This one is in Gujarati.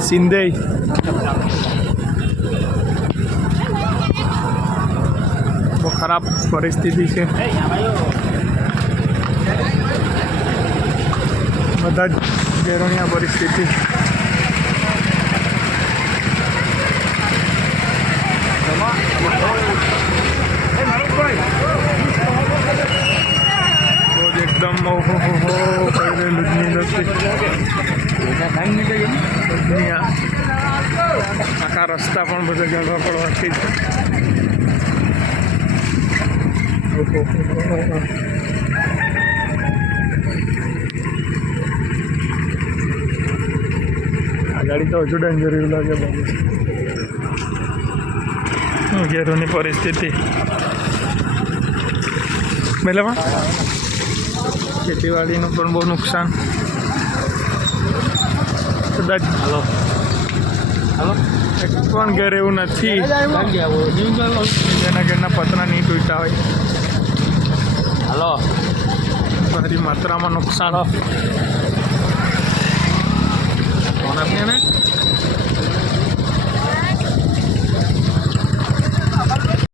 સિંધઈ બહુ ખરાબ પરિસ્થિતિ છે બધા જ ઘેરોની આ પરિસ્થિતિ બહુ જ એકદમ ઓહો હો હો કરી રહેલું જ નહીં નથી બધું આખા રસ્તા પણ બધા જગા પડવાથી. આ ગાડી તો હજુ ડેન્જર એવું લાગે બાબુ. ઘેરોની પરિસ્થિતિ. બરાબર ખેતીવાડીનું પણ બહુ નુકસાન. કદાચ હાલો. હાલો. પણ ઘરે એવું નથી? જેના ઘરના પતરા નહીં તૂટતા હોય. હાલો. મારી માત્રામાં નુકસાન.